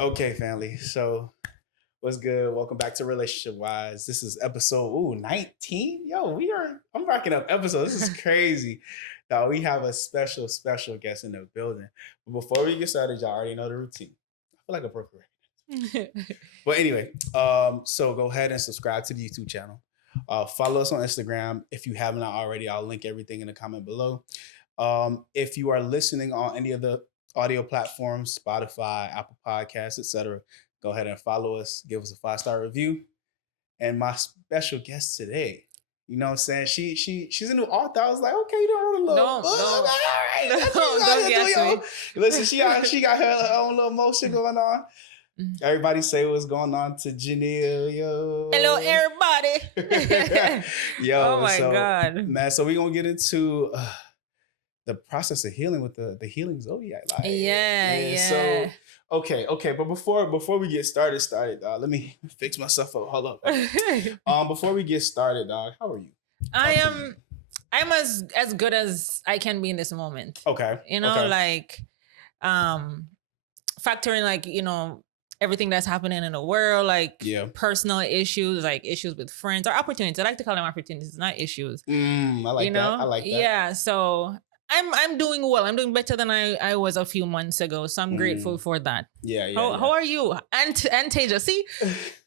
Okay, family. So, what's good? Welcome back to Relationship Wise. This is episode 19. Yo, I'm racking up episodes. This is crazy. Now we have a special guest in the building. But before we get started, y'all already know the routine. I feel like a broker. But anyway, so go ahead and subscribe to the YouTube channel. Follow us on Instagram. If you haven't already, I'll link everything in the comment below. If you are listening on any of the audio platforms, Spotify, Apple Podcasts, etc., go ahead and follow us. Give us a 5-star review. And my special guest today, you know what I'm saying? She's a new author. I was like, okay, you don't wrote a little book. All right, don't guess me. Listen, she got her own little motion going on. Everybody say what's going on to Jeniel, yo. Hello, everybody. Yo, oh my God. Man, so we're going to get into the process of healing with the Healing Zodiac. Like, yeah. So, okay. But before we get started, let me fix myself up. Hold up. Before we get started, dog, how are you? I'm as good as I can be in this moment. Okay. You know, like, factoring, like, you know, everything that's happening in the world, like personal issues, like issues with friends or opportunities. I like to call them opportunities, not issues. I like that. I like that. Yeah. So I'm doing well. I'm doing better than I was a few months ago. So I'm grateful for that. Yeah. How are you? And Tasia, see,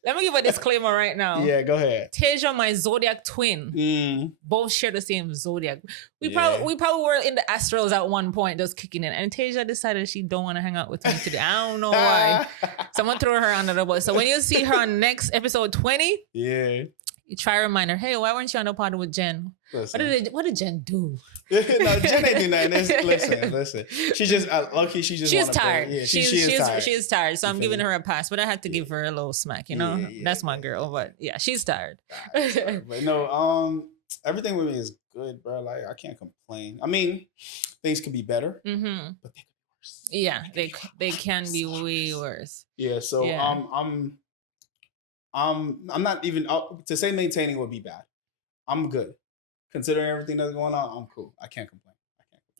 let me give a disclaimer right now. Yeah, go ahead. Tasia, my zodiac twin, both share the same zodiac. We probably were in the astrals at one point, just kicking in. And Tasia decided she don't want to hang out with me today. I don't know why. Someone threw her under the bus. So when you see her on next episode 20, you try to remind her, hey, why weren't you on the pod with Jen? Listen. What did Jen do? No, Jen ain't do nothing. Listen. She just lucky. She's tired. Yeah, she is tired. She is tired. So I'm giving her a pass, but I had to give her a little smack. You know, that's my girl. But yeah, she's tired. But no, everything with me is good, bro. Like I can't complain. I mean, things could be better, but they could be worse. Yeah, they can be way worse. Yeah. So I'm not even to say maintaining would be bad. I'm good. Considering everything that's going on, I'm cool. I can't complain.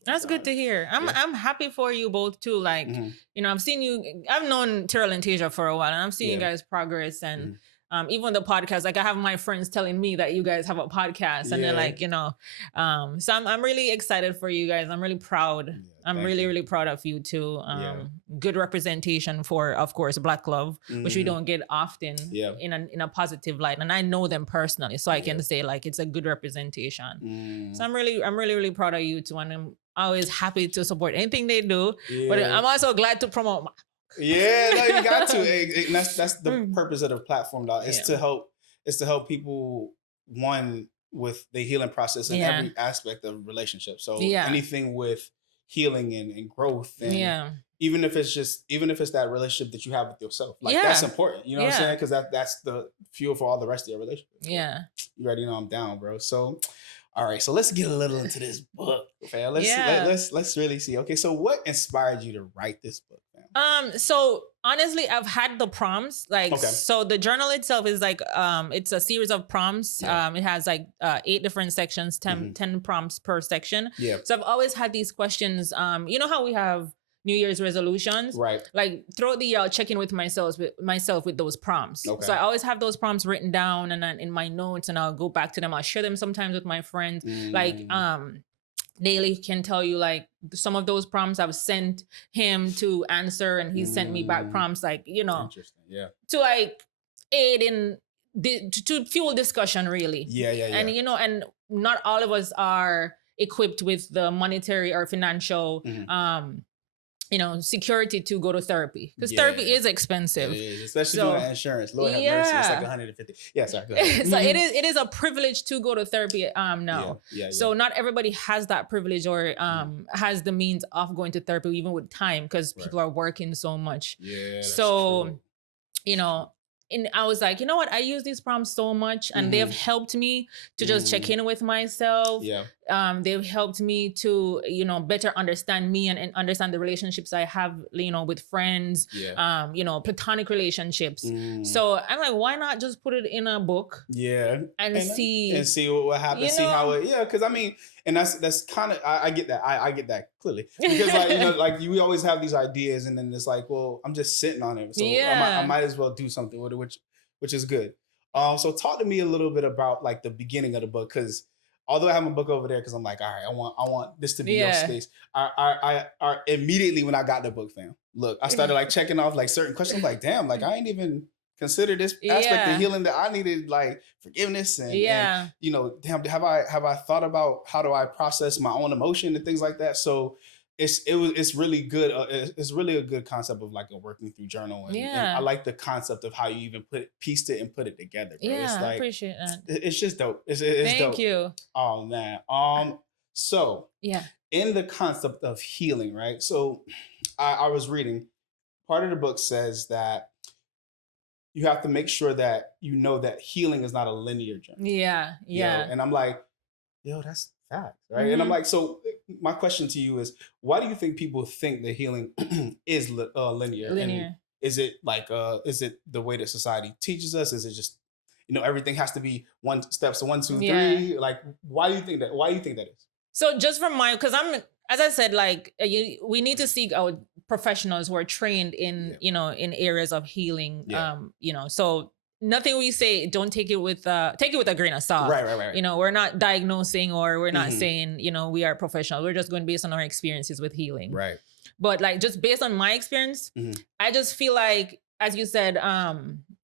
That's good to hear. I'm happy for you both too. Like, you know, I've known Terall and Tasia for a while, and I'm seeing you guys progress and even the podcast. Like I have my friends telling me that you guys have a podcast, and they're like, you know, so I'm really excited for you guys. I'm really proud. I'm really proud of you too. Good representation for, of course, Black love, which we don't get often in a positive light. And I know them personally, so I can say like it's a good representation. So I'm really proud of you too, and I'm always happy to support anything they do. But I'm also glad to promote my Yeah, no, you got to. And that's the purpose of the platform, dog. It's to help people, one, with the healing process in every aspect of relationships. So anything with healing and growth, and even if it's that relationship that you have with yourself, like that's important. You know what I'm saying? Because that's the fuel for all the rest of your relationship. So, you already know I'm down, bro. So. All right, so let's get a little into this book, fam. Let's really see. Okay, so what inspired you to write this book, fam? So honestly, I've had the prompts. Like, so the journal itself is like, it's a series of prompts. It has like 8 different sections, 10 prompts per section. Yeah. So I've always had these questions. You know how we have New Year's resolutions, right? Like throughout the year, I'll check in with myself with those prompts. Okay. So I always have those prompts written down and then in my notes, and I'll go back to them. I'll share them sometimes with my friends. Like Daily can tell you like some of those prompts I've sent him to answer, and he sent me back prompts like, you know, to like aid in to fuel discussion really. And you know, and not all of us are equipped with the monetary or financial you know, security to go to therapy, because therapy is expensive. It is, especially doing insurance. Lord have mercy, it's like 150. Yeah, sorry. Go ahead. So it is a privilege to go to therapy now. So not everybody has that privilege or has the means of going to therapy, even with time, because people are working so much. So true. You know, and I was like, you know what? I use these prompts so much, and they have helped me to just check in with myself. They've helped me to, better understand me and understand the relationships I have, with friends, platonic relationships. So I'm like, why not just put it in a book? Yeah. And see what happens, see how it, because I mean, and that's kind of, I get that. I get that clearly, because like we always have these ideas, and then it's like, well, I'm just sitting on it. So I might as well do something with it, which is good. So talk to me a little bit about like the beginning of the book, because although I have my book over there, because I'm like, all right, I want this to be your space. I immediately when I got the book, fam, look, I started like checking off like certain questions. I'm like, damn, like I ain't even consider this aspect of healing that I needed, like forgiveness and damn, have I thought about how do I process my own emotion and things like that. So it's really good. It's really a good concept of like a working through journal. And I like the concept of how you even pieced it and put it together. Bro. It's like, I appreciate that. It's just dope. It's Thank dope. you. Oh man. So in the concept of healing, right? So I was reading, part of the book says that you have to make sure that that healing is not a linear journey. Yeah. And I'm like, that's fact, right? Mm-hmm. And I'm like, so my question to you is, why do you think people think that healing is linear? And is it like, is it the way that society teaches us? Is it just, everything has to be steps 1, 2, 3? Like, why do you think that? Why do you think that is? So just from because as I said, like we need to seek out professionals who are trained in, in areas of healing. So nothing we say, don't take it with a grain of salt. Right. We're not diagnosing, or we're not saying, we are professional. We're just going based on our experiences with healing. Right. But like, just based on my experience, I just feel like, as you said,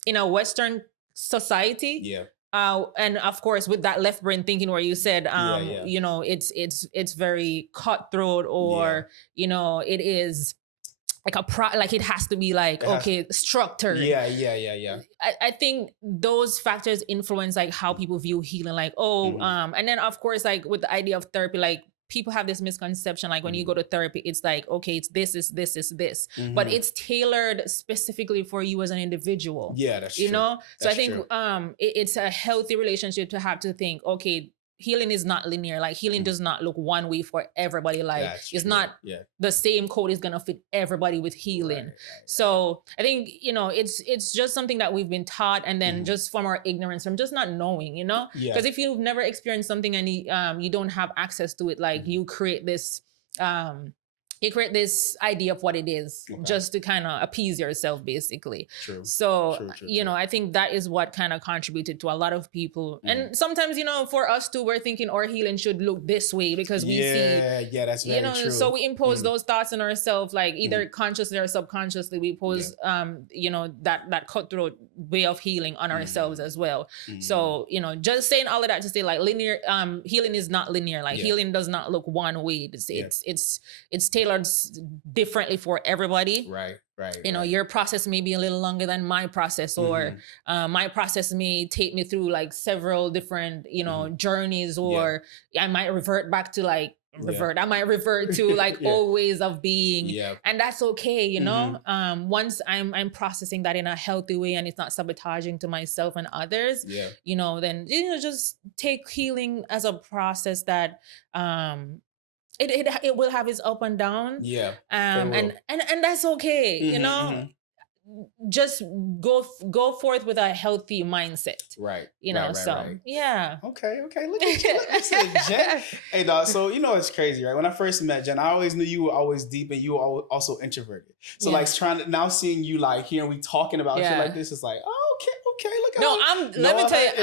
in a Western society, and of course with that left brain thinking where you said, it's very cutthroat, or, it is like it has to be like, structured. Yeah. I think those factors influence like how people view healing, like, and then of course, like with the idea of therapy, like people have this misconception, like when you go to therapy, it's like, okay, it's this, but it's tailored specifically for you as an individual. Yeah, that's true. So I think it's a healthy relationship to have to think, okay, healing is not linear. Like healing does not look one way for everybody. Like it's not the same code is gonna fit everybody with healing. Right. So I think, it's just something that we've been taught, and then just from our ignorance, from just not knowing, because if you've never experienced something and you don't have access to it, like you create this idea of what it is, just to kind of appease yourself, basically. True. So, true. I think that is what kind of contributed to a lot of people. And sometimes, for us too, we're thinking our healing should look this way because we see. Yeah, that's very true. So we impose those thoughts on ourselves, like either consciously or subconsciously, we impose, that cutthroat way of healing on ourselves as well. So, just saying all of that to say like linear, healing is not linear. Like healing does not look one way. It's tailored differently for everybody. Right. Your process may be a little longer than my process, or my process may take me through like several different, journeys, or I might revert back to like I might revert to like old ways of being, and that's okay. Once I'm processing that in a healthy way and it's not sabotaging to myself and others, then just take healing as a process that it will have its up and down. And that's okay. Just go forth with a healthy mindset. Right. Yeah. Okay. Look at you. Listen, Jen. Hey, dog. So it's crazy, right? When I first met Jen, I always knew you were always deep and you were also introverted. So like now seeing you like hearing we talking about shit like this is like, okay, look at let me tell you,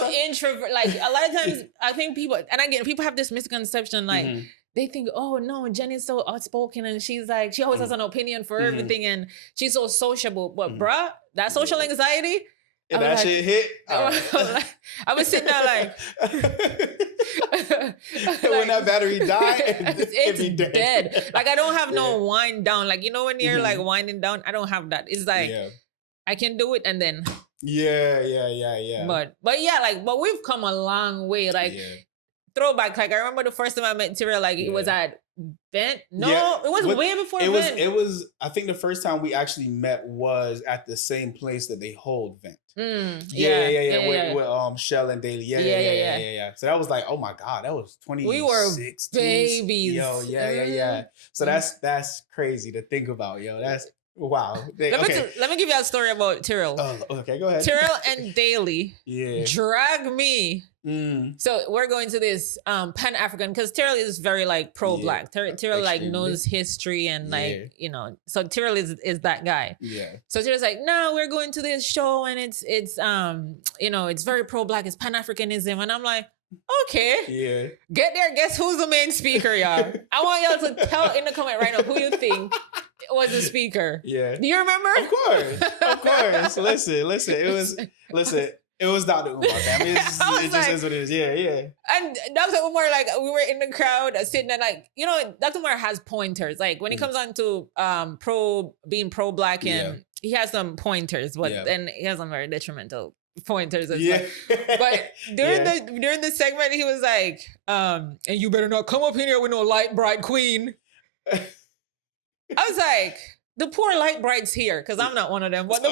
I'm introvert. Like a lot of times I think people have this misconception, like they think, oh no, Jen is so outspoken and she's like, she always has an opinion for everything and she's so sociable. But bruh, that social anxiety, and that shit hit. I was sitting there like when that battery died, it's be dead. Like I don't have no wind down. Like when you're like winding down, I don't have that. It's like I can do it and then But we've come a long way. Like throwback. Like I remember the first time I met Terall, like it was at Vent? No, it was way before Vent. It was. I think the first time we actually met was at the same place that they hold Vent. Yeah. With Shell and Daly. Yeah. So that was like, oh my God, that was 2016. We were babies. Yo, yeah. So that's crazy to think about, yo. That's wow. Let me give you a story about Terall. Okay, go ahead. Terall and Daly drag me. Mm. So we're going to this Pan-African, because Terall is very like pro-black. Terall like knows history and like, you know, so Terall is that guy. Yeah. So Terall's like, no, we're going to this show and it's you know, it's very pro-black, it's Pan-Africanism. And I'm like, okay. Yeah. Get there, guess who's the main speaker, y'all? I want y'all to tell in the comment right now who you think was the speaker. Yeah. Do you remember? Of course. Listen. It was Dr. Umar, fam. It just is what it is. Yeah. And Dr. Umar, like, we were in the crowd sitting there, like, you know, Dr. Umar has pointers. Like, when he comes on to being pro-black, and he has some pointers, but then he has some very detrimental pointers as well. But during the segment, he was like, and you better not come up in here with no light, bright queen. I was like, the poor light brights here, because I'm not one of them. But the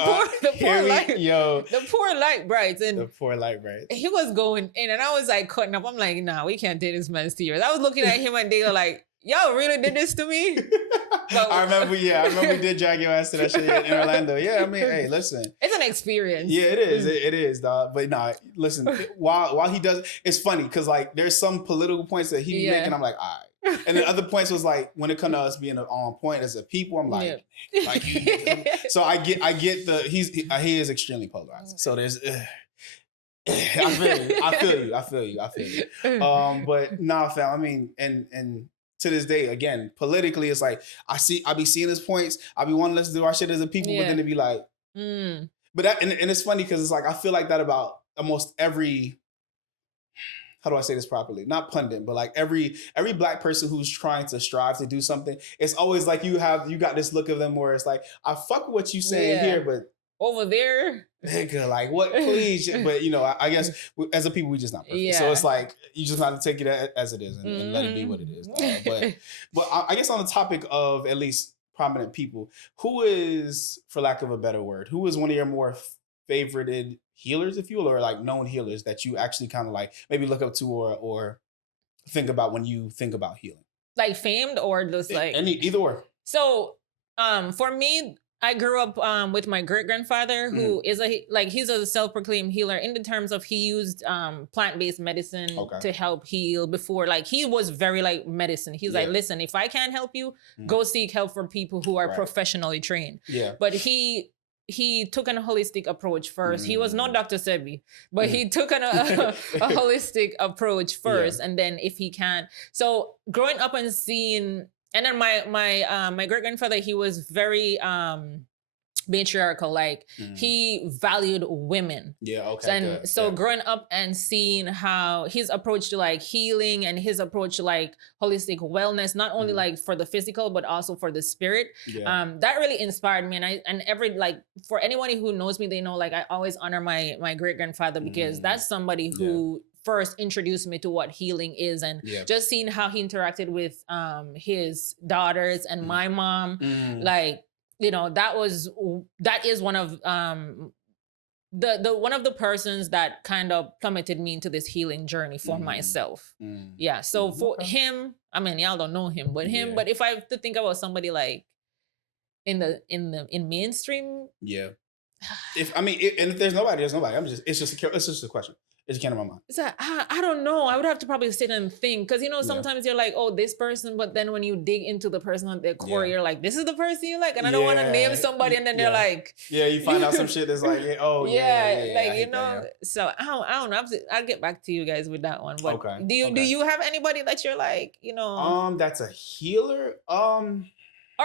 poor light brights, and the poor light brights. He was going in, and I was like cutting up. I'm like, nah, we can't take this man serious. I was looking at him, and they were like, y'all really did this to me? But I remember we did drag your ass to that shit in Orlando. Yeah, I mean, hey, listen, it's an experience. Yeah, it is. It is, dog. But nah, listen, while he does, it's funny because like there's some political points that he making. I'm like, all right. And then other points was like, when it comes to us being on point as a people, I'm like, so I get he is extremely polarized. So there's, I feel you. But nah, fam. I mean, and to this day, again, politically, it's like I be seeing his points. I be wanting us to do our shit as a people, but then it be like, but that and it's funny because it's like I feel like that about almost every. How do I say this properly? Not pundit, but like every black person who's trying to strive to do something, it's always like you got this look of them where it's like, I fuck with what you saying here, but over there, nigga, like what? Please, but you know, I guess as a people, we just not perfect. So it's like you just have to take it as it is and let it be what it is. But I guess on the topic of at least prominent people, who is, for lack of a better word, who is one of your more favorited healers, if you will, or like known healers that you actually kind of like maybe look up to or think about when you think about healing? Like famed or just like either or. So for me, I grew up with my great-grandfather who is he's a self-proclaimed healer in the terms of he used plant-based medicine to help heal before. Like he was very like medicine. He's like, listen, if I can't help you, go seek help from people who are professionally trained. Yeah. But he took an holistic approach first. He was not Dr. Sebi, but he took a holistic approach first. And then if he can. So growing up and seeing, and then my great-grandfather, he was very matriarchal. Like he valued women. Yeah, okay. And growing up and seeing how his approach to like healing and his approach to like holistic wellness, not only like for the physical but also for the spirit, that really inspired me. And every like for anyone who knows me, they know like I always honor my great-grandfather because that's somebody who first introduced me to what healing is, and just seeing how he interacted with his daughters and my mom, like, you know, that is one of the one of the persons that kind of plummeted me into this healing journey for myself. Yeah. So for him, I mean, y'all don't know him, but him. But if I have to think about somebody like in mainstream, if there's nobody, there's nobody. It's just a question. It just came to my mind. So I don't know. I would have to probably sit and think because, you know, sometimes you're like, oh, this person, but then when you dig into the person on their core, you're like, this is the person you like, and I don't want to name somebody, and then they're like, you find out some shit that's like, like, you know. So I don't know. I'll get back to you guys with that one. But do you have anybody that you're like, you know, that's a healer, or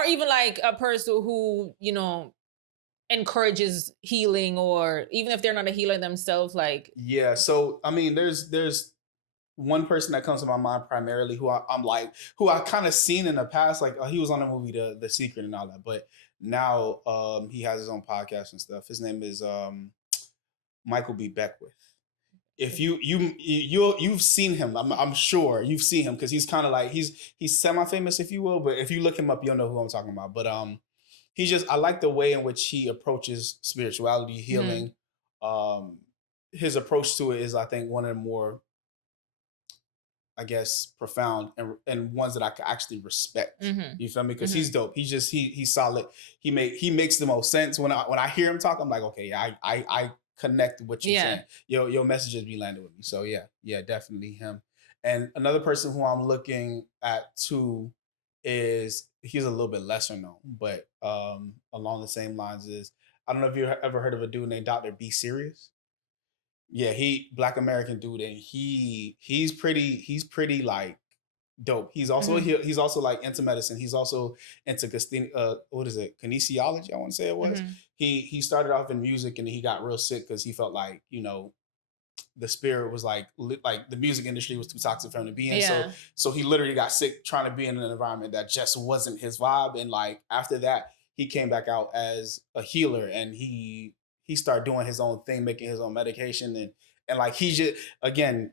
even like a person who, you know, encourages healing, or even if they're not a healer themselves, like so I mean there's one person that comes to my mind primarily who I kind of seen in the past, like he was on the movie the Secret and all that, but now he has his own podcast and stuff. His name is Michael B. Beckwith, if you've seen him, I'm sure you've seen him because he's kind of like he's semi-famous, if you will. But if you look him up, you'll know who I'm talking about. But he's just, I like the way in which he approaches spirituality, healing. His approach to it is, I think, one of the more, I guess, profound and ones that I can actually respect. You feel me? Because he's dope. He's solid. He makes the most sense. When I hear him talk, I'm like, okay, I connect with what you're saying. Your messages be landing with me. So yeah, definitely him. And another person who I'm looking at too is, he's a little bit lesser known, but along the same lines is, I don't know if you ever heard of a dude named Dr. B Serious. Yeah, he Black American dude, and he's pretty like dope. He's also he's also like into medicine. He's also into what is it? Kinesiology, I want to say it was. He started off in music, and he got real sick because he felt like, the spirit was like the music industry was too toxic for him to be in. So he literally got sick trying to be in an environment that just wasn't his vibe. And like after that, he came back out as a healer, and he started doing his own thing, making his own medication, and like he just, again,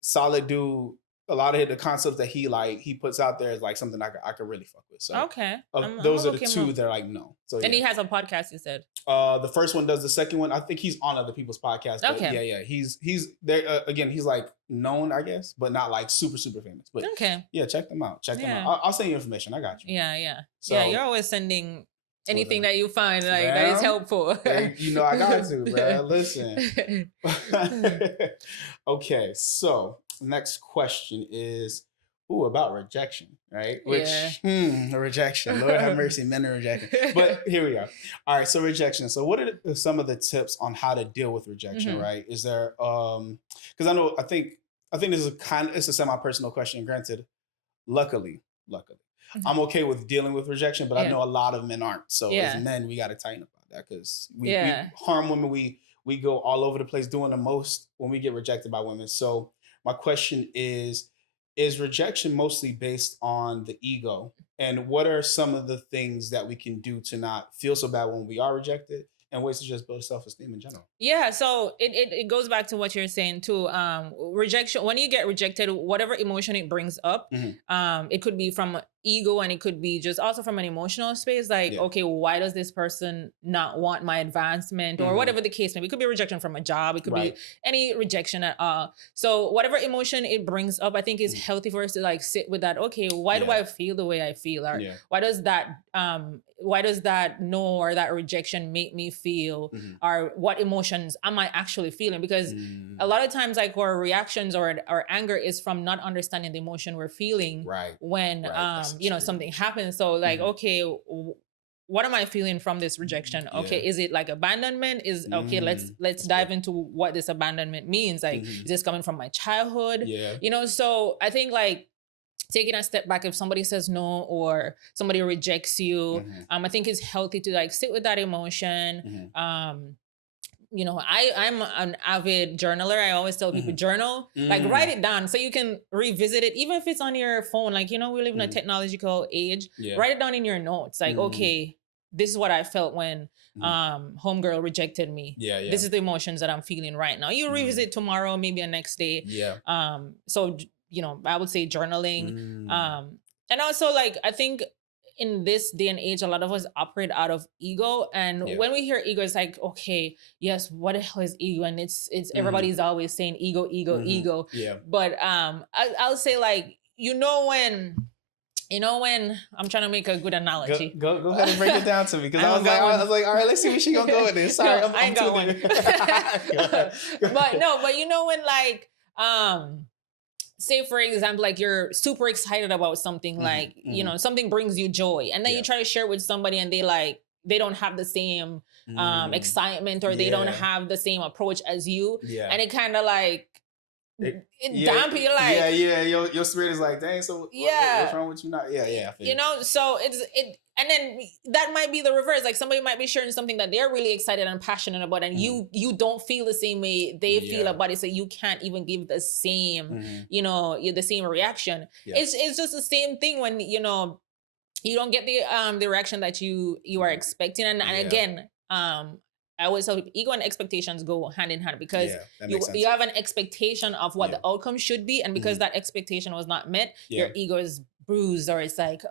solid dude. A lot of the concepts that he puts out there is like something I could really fuck with. So okay, those are the two that are like no. So and he has a podcast, you said. The first one does. The second one, I think he's on other people's podcasts. But okay. Yeah. He's there again. He's like known, I guess, but not like super famous. But okay. Yeah, check them out. Them out. I'll send you information. I got you. Yeah. So, yeah, you're always sending anything that you find like that is helpful. Hey, I got to, bro. Listen. Okay, so next question is about rejection, right? Rejection. Lord have mercy, men are rejecting. But here we are. All right, so rejection. So what are some of the tips on how to deal with rejection, right? Is there because I think this is it's a semi-personal question, granted. Luckily. I'm okay with dealing with rejection, but I know a lot of men aren't. So as men, we got to tighten up about that, because we harm women. We go all over the place doing the most when we get rejected by women. So my question is rejection mostly based on the ego? And what are some of the things that we can do to not feel so bad when we are rejected, and ways to just build self-esteem in general? Yeah, so it goes back to what you're saying too. Rejection, when you get rejected, whatever emotion it brings up, it could be from ego, and it could be just also from an emotional space, like, okay, why does this person not want my advancement, or whatever the case may be. It could be rejection from a job, it could be any rejection at all. So whatever emotion it brings up, I think is healthy for us to like sit with that. Okay, why do I feel the way I feel, or why does that no or that rejection make me feel, or what emotions am I actually feeling? Because a lot of times, like, our reactions or our anger is from not understanding the emotion we're feeling when something happens. So like, okay, what am I feeling from this rejection? Okay, is it like abandonment? Okay, let's dive into what this abandonment means. Like, is this coming from my childhood? So I think, like, taking a step back, if somebody says no or somebody rejects you, I think it's healthy to like sit with that emotion. I'm an avid journaler. I always tell people journal, like write it down so you can revisit it, even if it's on your phone. Like, we live in a technological age. Write it down in your notes. Like, okay, this is what I felt when homegirl rejected me. This is the emotions that I'm feeling right now. You revisit tomorrow, maybe the next day. So I would say journaling. And also, like, I think in this day and age, a lot of us operate out of ego. And when we hear ego, it's like, okay, yes, what the hell is ego? And it's everybody's always saying ego. But I'll say, like, when I'm trying to make a good analogy. Go ahead and break it down to me, because I was like, all right, let's see where she gonna go with this. Sorry, I ain't got one. But when, like, say for example, like, you're super excited about something, like, something brings you joy, and then you try to share it with somebody, and they don't have the same excitement, or they don't have the same approach as you, and it kind of like dampen you, like, your spirit is like, dang, so what's wrong with you now? So and then that might be the reverse. Like, somebody might be sharing something that they're really excited and passionate about, and you don't feel the same way they feel about it, so you can't even give the same the same reaction. It's just the same thing when you don't get the reaction that you are expecting, and again, I always tell people, ego and expectations go hand in hand, because you have an expectation of what the outcome should be, and because that expectation was not met, your ego is bruised, or it's like,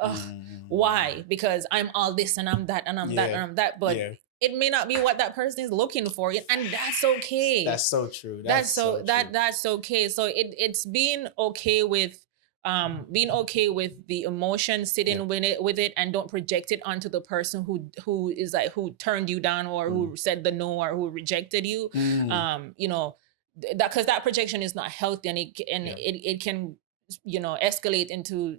why? Because I'm all this and I'm that and I'm that and I'm that, but it may not be what that person is looking for, and that's okay. That's so true. That's okay. So it's being okay with the emotion, sitting with it, and don't project it onto the person who is like, who turned you down, or who said the no, or who rejected you. You know, that, because that projection is not healthy, and it can, you know, escalate into,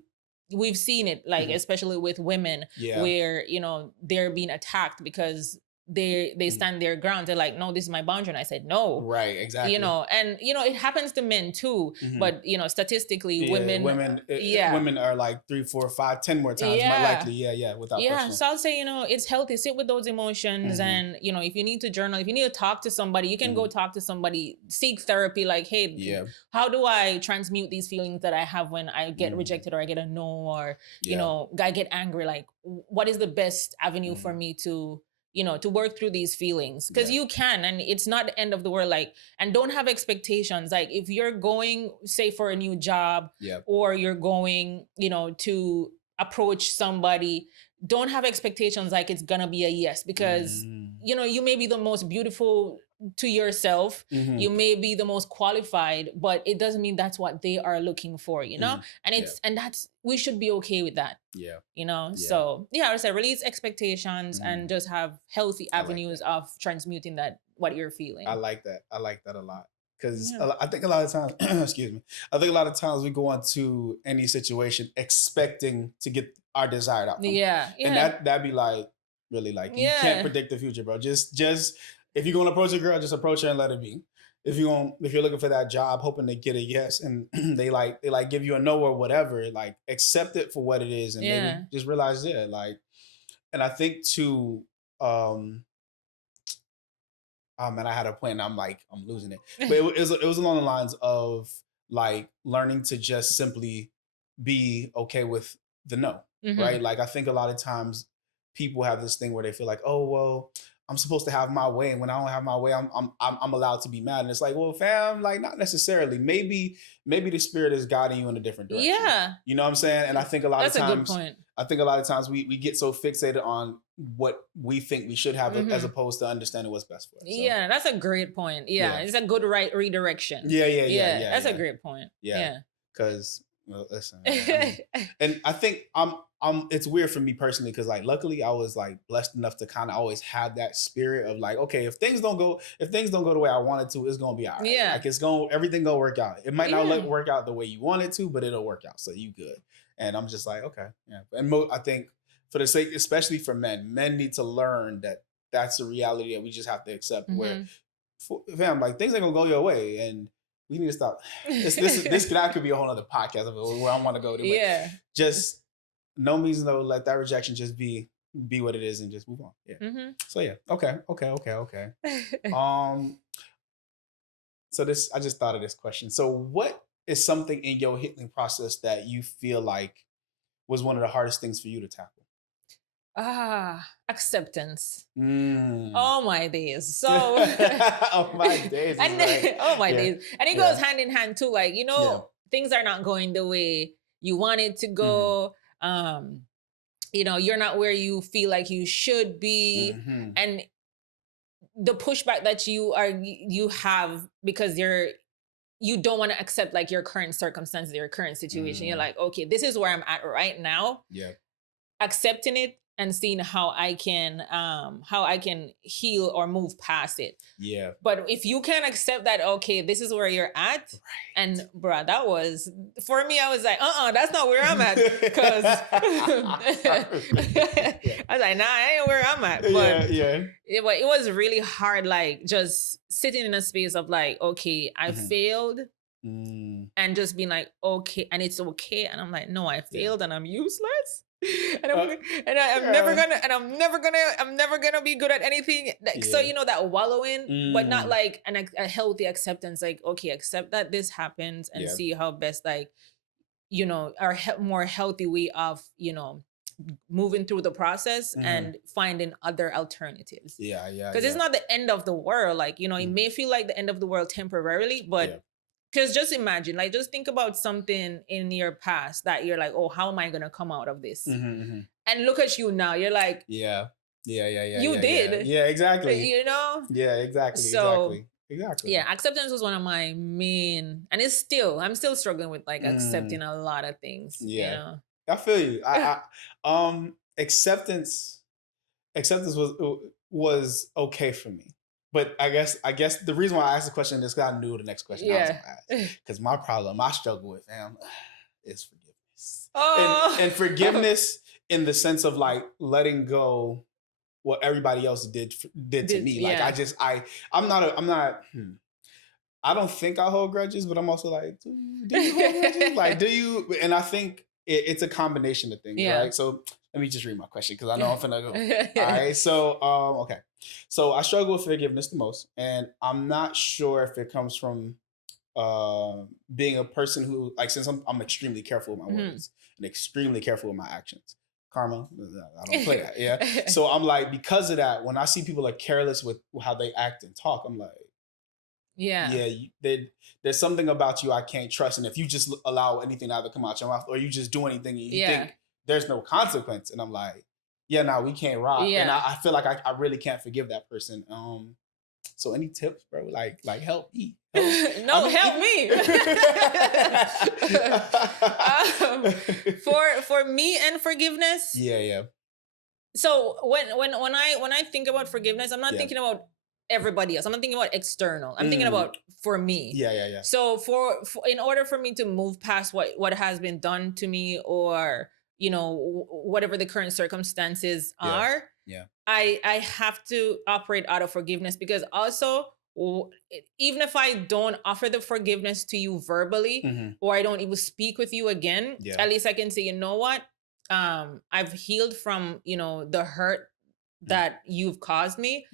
we've seen it, like especially with women, where, you know, they're being attacked because they stand their ground. They're like, no, this is my boundary, and I said no. Right, exactly. You know, and you know, it happens to men too, but you know, statistically, women are like 3, 4, 5, 10 more times more likely, without question. So I'll say, you know, it's healthy, sit with those emotions, and you know, if you need to journal, if you need to talk to somebody, you can go talk to somebody, seek therapy, like, hey, how do I transmute these feelings that I have when I get rejected, or I get a no, or you know, I get angry, like, what is the best avenue for me to, you know, to work through these feelings? Because you can, and it's not the end of the world. Like, and don't have expectations. Like, if you're going, say, for a new job, or you're going, you know, to approach somebody, don't have expectations like it's gonna be a yes, because you know, you may be the most beautiful to yourself, you may be the most qualified, but it doesn't mean that's what they are looking for, you know. And it's and that's, we should be okay with that, you know. So I would say release expectations and just have healthy avenues of transmuting that, what you're feeling. I like that a lot, because I think a lot of times excuse me, I think a lot of times we go into any situation expecting to get our desired outcome, and that'd be like, really, like, you can't predict the future, bro. Just if you're gonna approach a girl, just approach her and let it be. If you're looking for that job, hoping to get a yes, and they give you a no or whatever, like, accept it for what it is, and maybe just realize like, and I think too, oh man, I had a point, and I'm losing it, but it was along the lines of like learning to just simply be okay with the no, right? Like, I think a lot of times people have this thing where they feel like, oh, well, I'm supposed to have my way, and when I don't have my way, I'm allowed to be mad. And it's like, well, fam, like, not necessarily. Maybe the spirit is guiding you in a different direction. Yeah, you know what I'm saying? And I think a lot of times, a good point. I think a lot of times we get so fixated on what we think we should have, as opposed to understanding what's best for us. So. Yeah, that's a great point. Yeah, it's a good redirection. Yeah. That's a great point. Yeah, because. Well, listen, and I think it's weird for me personally, because like, luckily I was like blessed enough to kind of always have that spirit of like, okay, if things don't go the way I want it to, it's gonna be all right. Yeah, like, everything gonna work out. It might not work out the way you want it to, but it'll work out, so you good. And I'm just like, okay, and I think for the sake, especially for men need to learn that that's a reality that we just have to accept. Where, fam, like, things ain't gonna go your way, and we need to stop. That could be a whole other podcast of where I want to go to. Just no means no. Let that rejection just be what it is, and just move on. Yeah. So Okay. So I just thought of this question. So what is something in your healing process that you feel like was one of the hardest things for you to tackle? Acceptance. Oh my days. So oh my days. And oh my days. And it goes hand in hand too. Like, you know, things are not going the way you want it to go. You know, you're not where you feel like you should be. And the pushback that you have because you don't want to accept like your current circumstances, your current situation. You're like, okay, this is where I'm at right now. Yeah. Accepting it and seeing how I can heal or move past it. Yeah. But if you can't accept that, okay, this is where you're at. Right. And bruh, that was, for me, I was like, that's not where I'm at. Because I was like, nah, I ain't where I'm at. But it was really hard, like just sitting in a space of like, okay, I failed. And just being like, okay, and it's okay. And I'm like, no, I failed and I'm useless. And I'm never gonna be good at anything. So you know, that wallowing, but not like a healthy acceptance. Like, okay, accept that this happens and see how best, like, you know, our more healthy way of, you know, moving through the process and finding other alternatives. Yeah. Because it's not the end of the world. Like, you know, it may feel like the end of the world temporarily, but because just imagine, like, just think about something in your past that you're like, oh, how am I going to come out of this? And look at you now. You're like, you did. Yeah, exactly. You know? Yeah, exactly. So, exactly. Yeah, acceptance was one of my main, and I'm still struggling with like accepting a lot of things. Yeah. You know? I feel you. Acceptance was okay for me. But I guess the reason why I asked the question is because I knew the next question I was going to ask. Because my problem, I struggle with, is forgiveness. Oh. And forgiveness in the sense of like letting go what everybody else did to me. Like I'm not. I don't think I hold grudges, but I'm also like, do you hold grudges? Like, do you? And I think it's a combination of things, right? So let me just read my question because I know I'm finna go. All right. So, okay. So I struggle with forgiveness the most, and I'm not sure if it comes from being a person who, like, since I'm extremely careful with my words and extremely careful with my actions. Karma, I don't play that. Yeah. So I'm like, because of that, when I see people are careless with how they act and talk, I'm like, there's something about you I can't trust. And if you just allow anything to either come out your mouth or you just do anything and you think there's no consequence, and I'm like, we can't rock. And I feel like I really can't forgive that person. So any tips, bro? Like help me. Help me. For me and forgiveness. Yeah. So when I think about forgiveness, I'm not thinking about everybody else. I'm not thinking about external. I'm thinking about for me. Yeah. So for in order for me to move past what has been done to me, or you know, whatever the current circumstances are, I have to operate out of forgiveness, because also, even if I don't offer the forgiveness to you verbally, or I don't even speak with you again, at least I can say, you know what? I've healed from, you know, the hurt that you've caused me.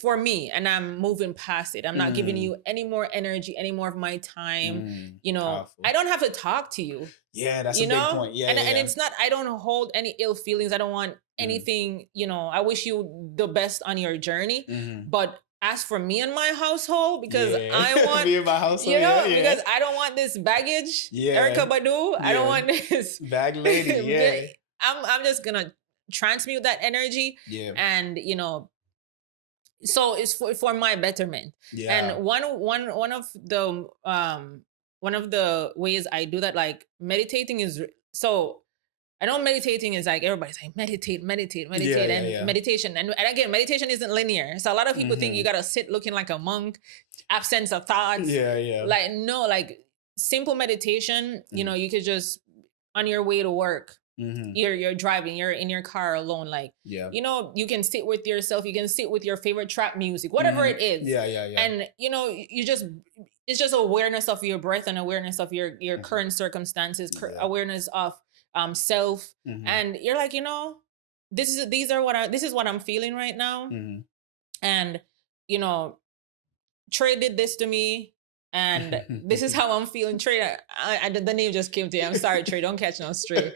For me, and I'm moving past it. I'm not giving you any more energy, any more of my time. You know, powerful. I don't have to talk to you. Yeah, that's a big point. And it's not, I don't hold any ill feelings. I don't want anything, you know, I wish you the best on your journey. But as for me and my household, because I want, me and my household, because I don't want this baggage. Erykah Badu, I don't want this bag lady. I'm just gonna transmute that energy. And you know, so it's for my betterment. And one of the ways I do that, like meditating is, so I know meditating is like, everybody's like meditate and meditation. And again, meditation isn't linear. So a lot of people think you gotta sit looking like a monk, absence of thoughts. Like, no, like simple meditation, you know, you could just, on your way to work, you're driving, you're in your car alone, like, you know, you can sit with yourself, you can sit with your favorite trap music, whatever it is. And you know, it's just awareness of your breath and awareness of your current circumstances, awareness of self. And you're like, you know, this is what I'm feeling right now. And you know, Trey did this to me, and this is how I'm feeling. Trey, the name just came to you. I'm sorry, Trey. Don't catch no stray.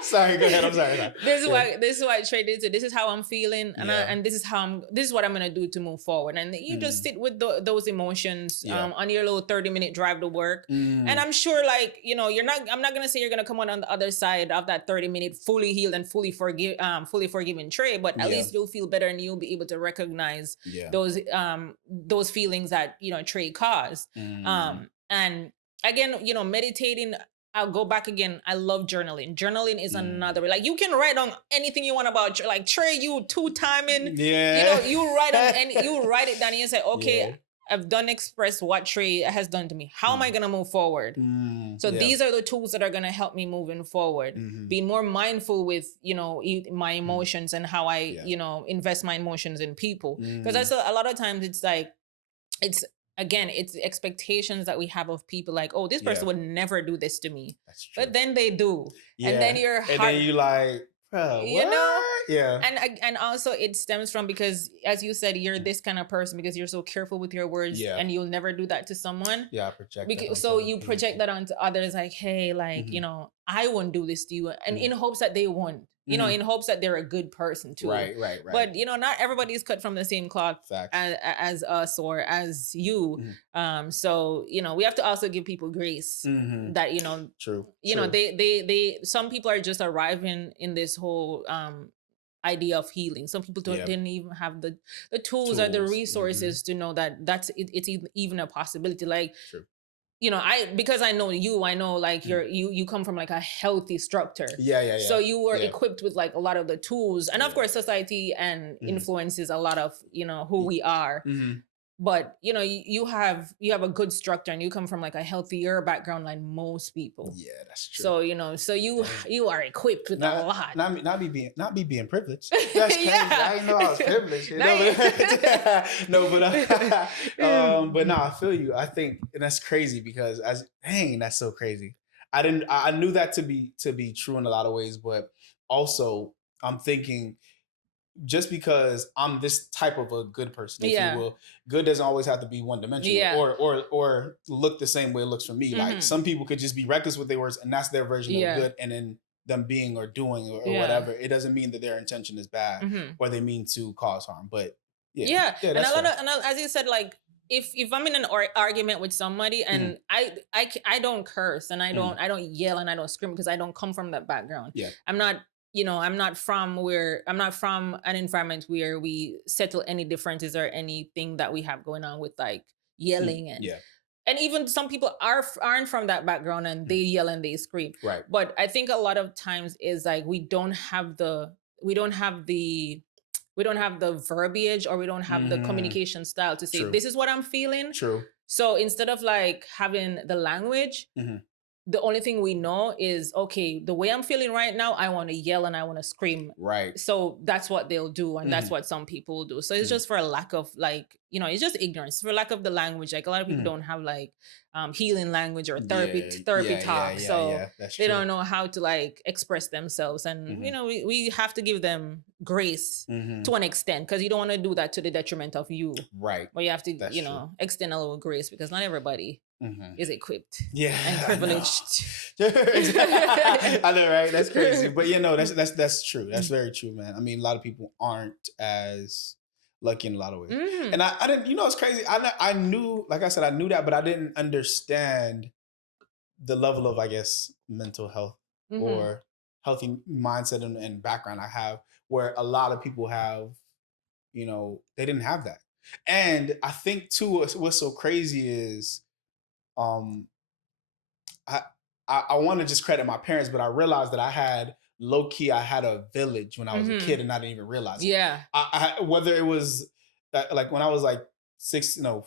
Sorry, go ahead. I'm sorry. This is why Trey did it. This is how I'm feeling, and this is what I'm gonna do to move forward. And you just sit with those emotions on your little 30-minute drive to work. And I'm sure, like, you know, I'm not gonna say you're gonna come on the other side of that 30-minute fully healed and fully forgiven Trey, but at least you'll feel better, and you'll be able to recognize those feelings that, you know, Trey caused. And again, you know, meditating, I'll go back again. I love journaling. Journaling is another way. Like, you can write on anything you want about, like, Trey, you two-timing. You know, you write it down and you say, okay, I've done express what Trey has done to me. How am I gonna move forward? So these are the tools that are gonna help me moving forward. Being more mindful with, you know, my emotions and how I, you know, invest my emotions in people. Because that's a lot of times it's like, it's the expectations that we have of people, like, oh, this person would never do this to me. But then they do. And then your heart, and then you like, bro, you know, Yeah. And also it stems from, because as you said, you're this kind of person because you're so careful with your words, and you'll never do that to someone. Yeah, I project so you project that onto others, like, hey, like, you know, I wouldn't do this to you, and in hopes that they won't, you know, in hopes that they're a good person too. Right. But you know, not everybody's cut from the same cloth as us or as you. So you know, we have to also give people grace that, you know, you know, they some people are just arriving in this whole idea of healing. Some people didn't even have the tools or the resources to know that it's even a possibility. Like, you know, because I know you, I know like you come from like a healthy structure. So you were equipped with like a lot of the tools, and of course society and influences a lot of, you know, who we are. But you know, you have a good structure, and you come from like a healthier background like most people. Yeah, that's true. So you know, so you are equipped with a lot. Not me being privileged. That's crazy. I didn't know I was privileged. You know? But no, I feel you. I think, and that's crazy because that's so crazy. I knew that to be true in a lot of ways, but also I'm thinking, just because I'm this type of a good person, if you will, good doesn't always have to be one dimensional or look the same way it looks for me. Like some people could just be reckless with their words, and that's their version of good, and then them being or doing or whatever, it doesn't mean that their intention is bad or they mean to cause harm. But and as you said, like, if I'm in an argument with somebody and I don't curse and I don't yell and I don't scream because I don't come from that background. I'm not, you know, I'm not from an environment where we settle any differences or anything that we have going on with like yelling and even some people aren't from that background and they yell and they scream. Right. But I think a lot of times is like we don't have the verbiage, or we don't have the communication style to say, this is what I'm feeling. True. So instead of like having the language, the only thing we know is, okay, the way I'm feeling right now, I want to yell and I want to scream. Right. So that's what they'll do. And that's what some people do. So it's just for a lack of like, you know, it's just ignorance, for lack of the language. Like a lot of people don't have like healing languge or therapy talk. So they don't know how to like express themselves. And, you know, we have to give them grace to an extent, because you don't want to do that to the detriment of you. Right. But you have to, you know, extend a little grace, because not everybody is equipped and privileged. I know, right? That's crazy. But you know, that's true. That's very true, man. I mean, a lot of people aren't as lucky in a lot of ways. And I didn't, you know, it's crazy. I knew, like I said, I knew that, but I didn't understand the level of, I guess, mental health or healthy mindset and background I have, where a lot of people have, you know, they didn't have that. And I think too, what's so crazy is, I want to just credit my parents, but I realized that I had a village when I was a kid, and I didn't even realize it. Yeah. Whether it was like when I was like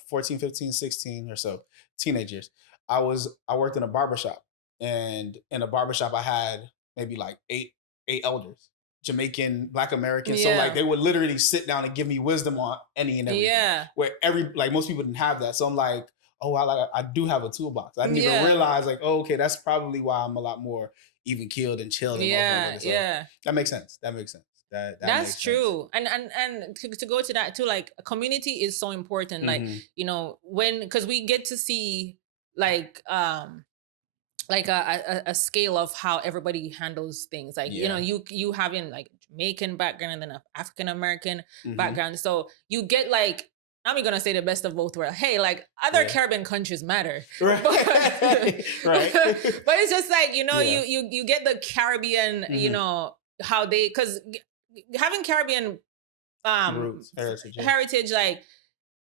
14, 15, 16 or so, teenage years, I worked in a barbershop, and in a barbershop I had maybe like eight elders, Jamaican, Black American. So like they would literally sit down and give me wisdom on any and everything. Yeah. Where most people didn't have that. So I'm like, oh, I do have a toolbox. I didn't even realize, like, oh, okay, that's probably why I'm a lot more even keeled and chilled. So that makes sense. That's true. Sense. And to go to that too, like, community is so important. Like, you know, because we get to see like a scale of how everybody handles things. Like, you know, you having like Jamaican background and then an African American background. So you get like, I'm gonna say the best of both worlds. Hey, like, other Caribbean countries matter, right? Right. But it's just like, you know, you get the Caribbean, you know, how they, because having Caribbean roots, heritage, like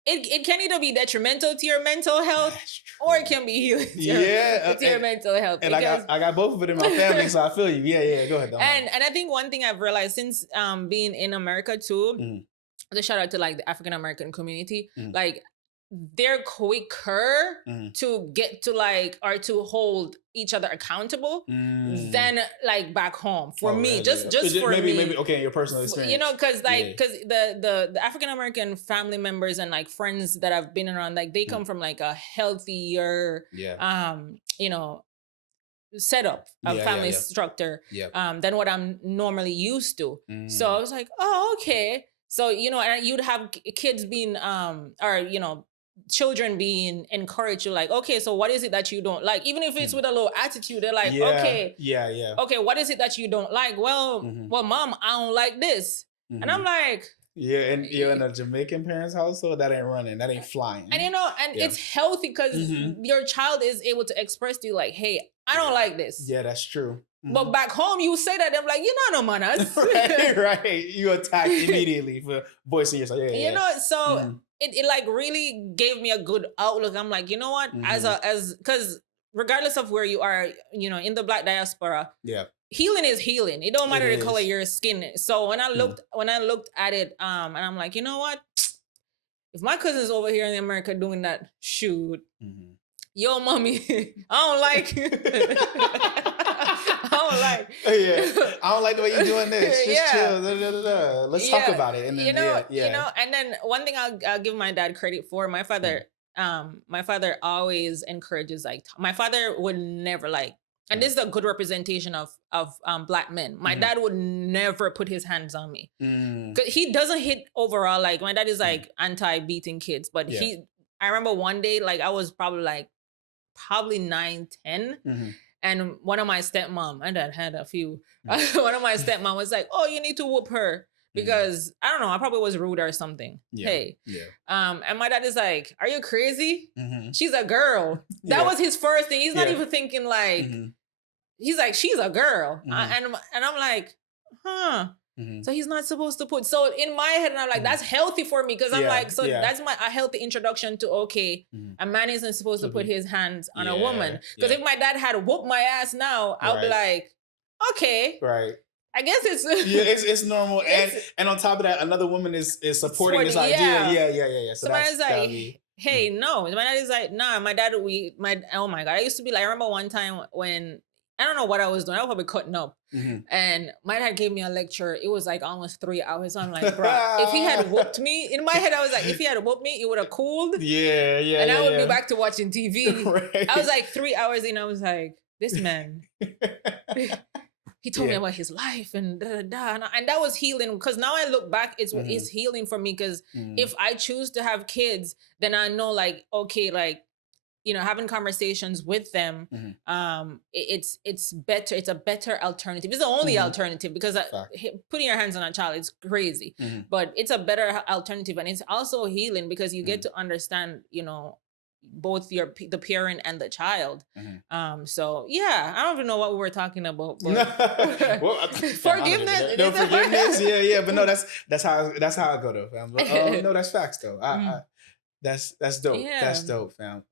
it can either be detrimental to your mental health, or it can be healing to your mental health. And I got both of it in my family, so I feel you. Yeah, go ahead. And I think one thing I've realized since being in America too. The shout out to like the African American community, like they're quicker to get to like, or to hold each other accountable than like back home. For me, just for me. Maybe okay, your personal experience. You know, because the African American family members and like friends that I've been around, like they come from like a healthier, you know, setup, a family structure, than what I'm normally used to. So I was like, oh, okay. So, you know, and you'd have kids being, or, you know, children being encouraged to like, okay, so what is it that you don't like? Even if it's with a low attitude, they're like, okay, what is it that you don't like? Well, mom, I don't like this. And I'm like, yeah, and you're in a Jamaican parents' household, that ain't running, that ain't flying. And you know, and it's healthy because your child is able to express to you like, hey, I don't like this. Yeah, that's true. But back home, you say that, they're like, you're not no manners. right. You attack immediately for voicing yourself. You know, so it like really gave me a good outlook. I'm like, you know what? Because regardless of where you are, you know, in the Black diaspora, healing is healing. It don't matter the color of your skin. So when I looked at it, and I'm like, you know what? If my cousin's over here in America doing that, shoot, yo, mommy, I don't like. I don't like the way you're doing this. Just chill. Let's talk about it. And then, you know. And then one thing I'll give my dad credit for. My father always encourages, like, my father would never like. And this is a good representation of Black men. My dad would never put his hands on me. 'Cause he doesn't hit overall. Like, my dad is like anti-beating kids. But I remember one day, like, I was probably 9, 10. And one of my stepmom, my dad had a few. One of my stepmom was like, oh, you need to whoop her. Because, I don't know, I probably was rude or something. Hey. And my dad is like, are you crazy? She's a girl. That was his first thing. He's not even thinking like, he's like, she's a girl. And I'm like, huh. So he's not supposed to put, so in my head, and I'm like, that's healthy for me. Cause I'm like, so that's a healthy introduction to, okay, a man isn't supposed to put his hands on a woman. Cause if my dad had whooped my ass now, I would be like, okay. Right. I guess it's it's normal, and on top of that, another woman is supporting this idea. Yeah. So my dad's like, hey, no. My dad is like, nah. My dad, oh my god, I used to be like, I remember one time when I don't know what I was doing. I was probably cutting up, and my dad gave me a lecture. It was like almost 3 hours. I'm like, bro, if he had whooped me, in my head, I was like, if he had whooped me, it would have cooled. And I would be back to watching TV. Right. I was like 3 hours in. I was like, this man. He told me about his life and and that was healing, because now I look back, it's healing for me, because if I choose to have kids, then I know, like, okay, like, you know, having conversations with them, it's better. It's a better alternative. It's the only alternative, because putting your hands on a child is crazy, but it's a better alternative, and it's also healing because you get to understand, you know, both the parent and the child. So yeah, I don't even know what we were talking about. But well, forgiveness. No forgiveness. Yeah. But no, that's how I go though, fam. But, no, that's facts though. That's dope. Yeah. That's dope, fam.